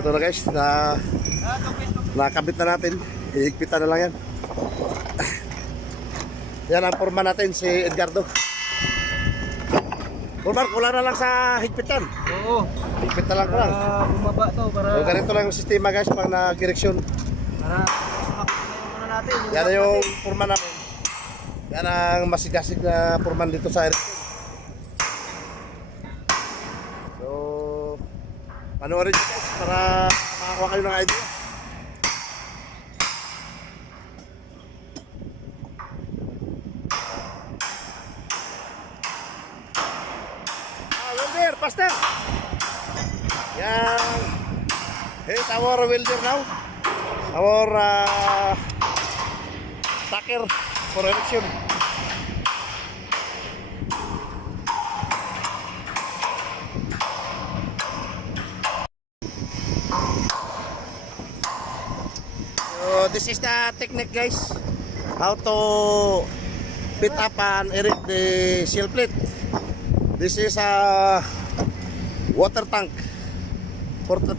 ito na guys, nakabit na natin. Hihigpitan na lang yan. Yan ang forma natin, si Edgardo. Forman, kulang na lang sa higpitan. Oo. Higpit na lang ko lang. Bumaba to para... So, ganito lang yung sistema guys pag nag-direksyon. Para muna natin. Yan yung forma namin. Yan ang masigasig na forman dito sa ereksyon. So, panoorin nyo guys para makakuha kayo ng idea. Welder, faster! Yan. Here's our welder now. Our tacker for erection. So this is the technique guys, how to fit up and erect the shell plate. This is a water tank, 42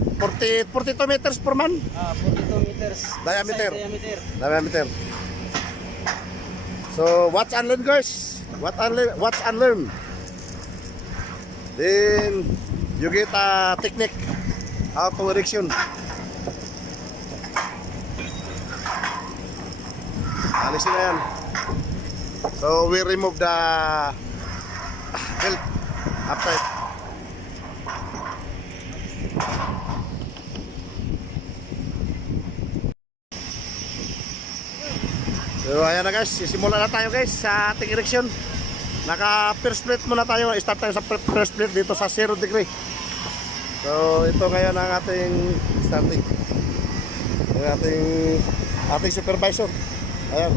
meters per man. 42 meters. Diameter. Diameter. Diameter. So watch and learn guys. Watch and learn. Then you get a technique how to erection. Alisin na yan. So we remove the belt after. So ayan na guys, sisimula na tayo guys sa ating erection. Naka first plate muna tayo, start tayo sa first plate dito sa 0 degree. So ito ngayon ang ating starting. Ang ating supervisor. Ayan.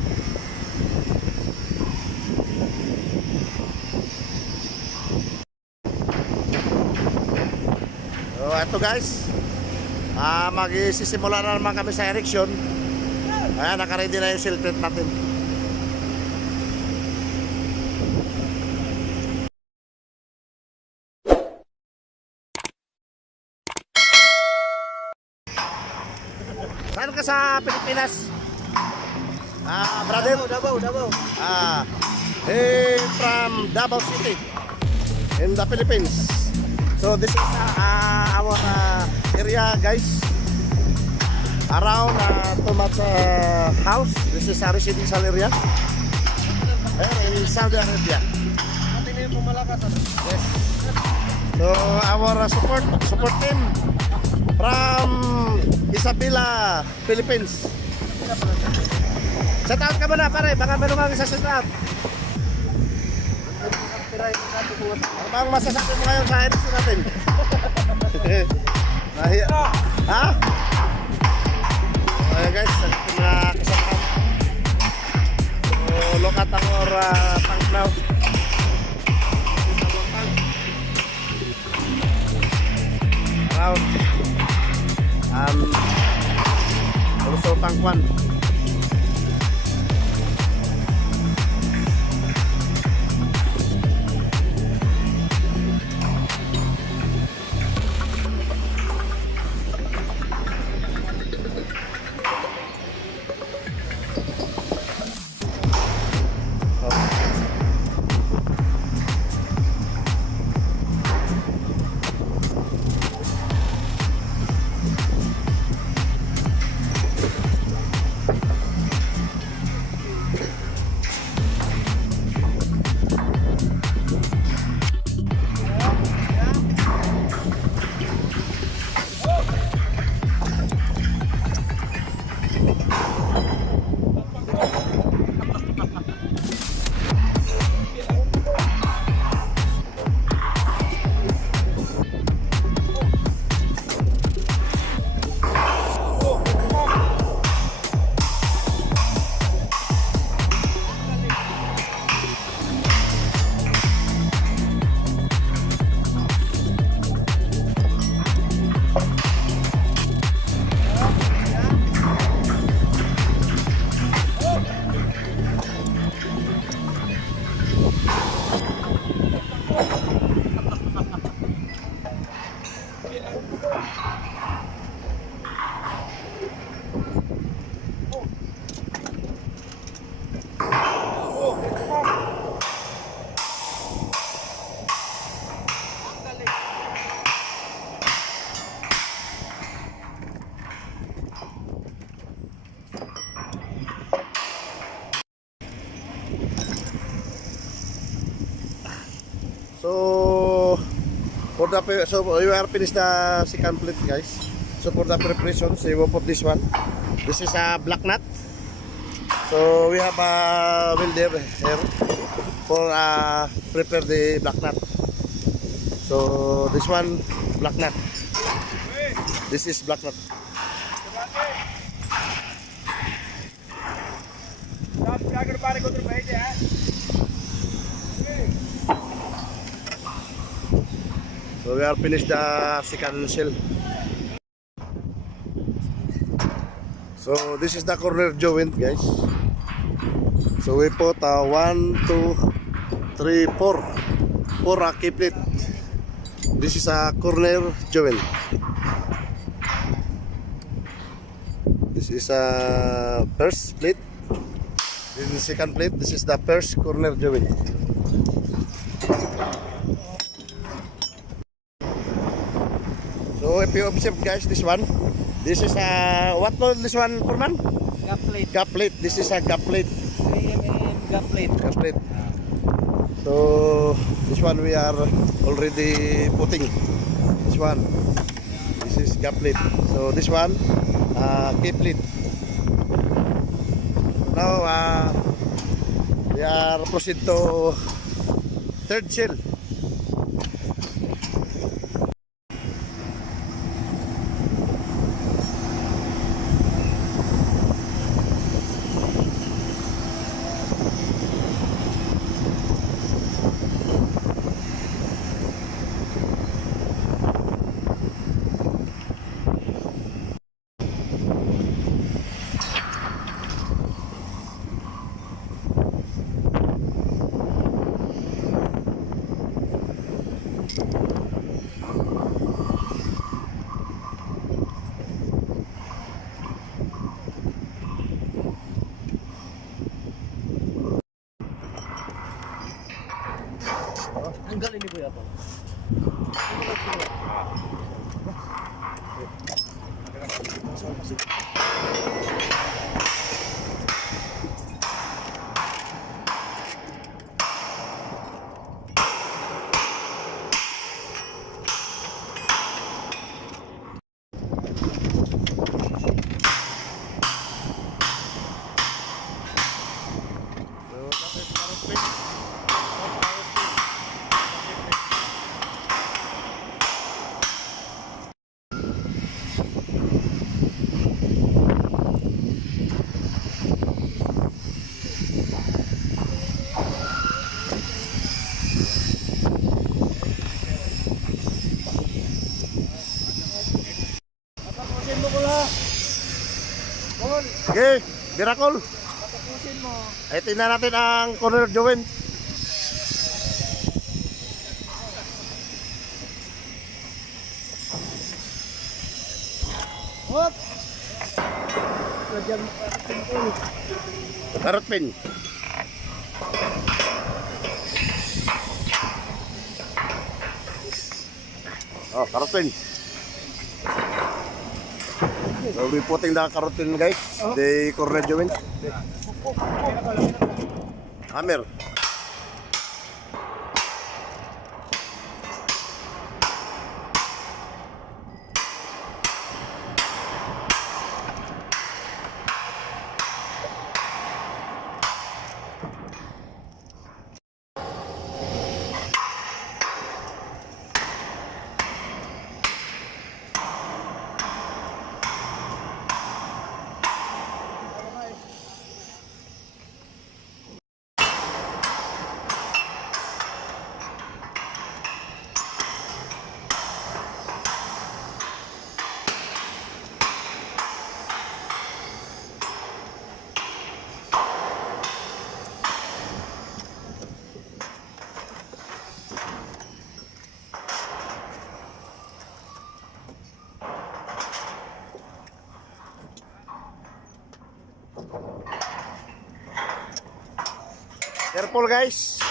So ito guys, magsisimula na naman kami sa erection. Ayan, naka-ready na yung shell plate natin. Saan ka sa Pilipinas? Brother? Davao. Hey, from Davao City in the Philippines. So this is our area guys. Around too much house. This is a residential area in Saudi Arabia. Yes. So our support team from Isabela, Philippines. Shout out ka muna pare, baka meron kang isa shout out. Ano bang masasabi mo ngayon sa erection natin? Nahiya. Ha? Ayan guys, mga kasama. So look at our tank now. Around also tank 1. For the so we are finished the second plate, guys. So for the preparation, so we will put this one. This is a black nut. So we have a welder here for prepare the black nut. So this one black nut. This is black nut. So we are finished the second shell. So this is the corner joint, guys. So we put 1, 2, 3, 4 key plate. This is a corner joint. This is a first plate. This is the second plate. This is the first corner joint. So if you observe, guys, this one. This is a what called this one, Furman? Gap plate. Gap plate. This is a gap plate. 3mm gap plate. Gap plate. So this one we are already putting. This one. This is gap plate. So this one, key plate. Now we are proceed to third shell. Ang galing ni Kuya po. Patapusin mo ko lang. Paul, Okay, Miracle. patapusin mo. Ay, tingnan natin ang corner joint. Hop! Sadyang patapusin ko. Carrot pin. Oh, carrot pin. So we putting the carrot pin, guys. The corner joint. Hammer. Careful, guys.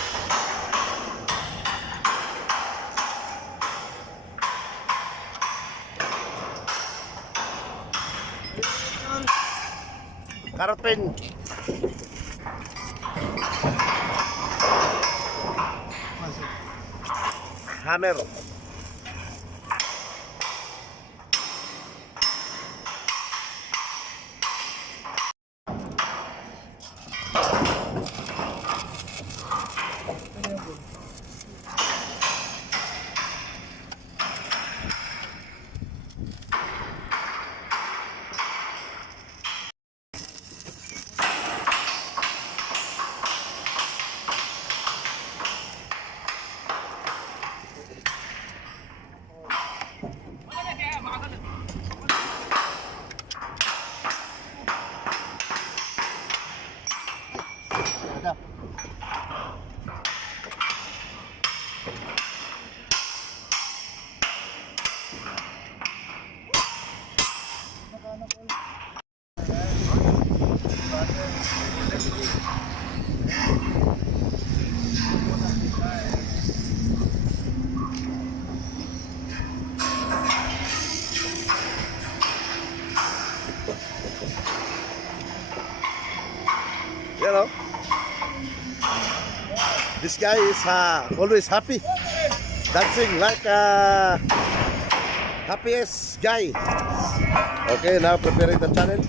Carrot pin. Hammer. You know, this guy is always happy, dancing like a happiest guy. Okay, now preparing the channel.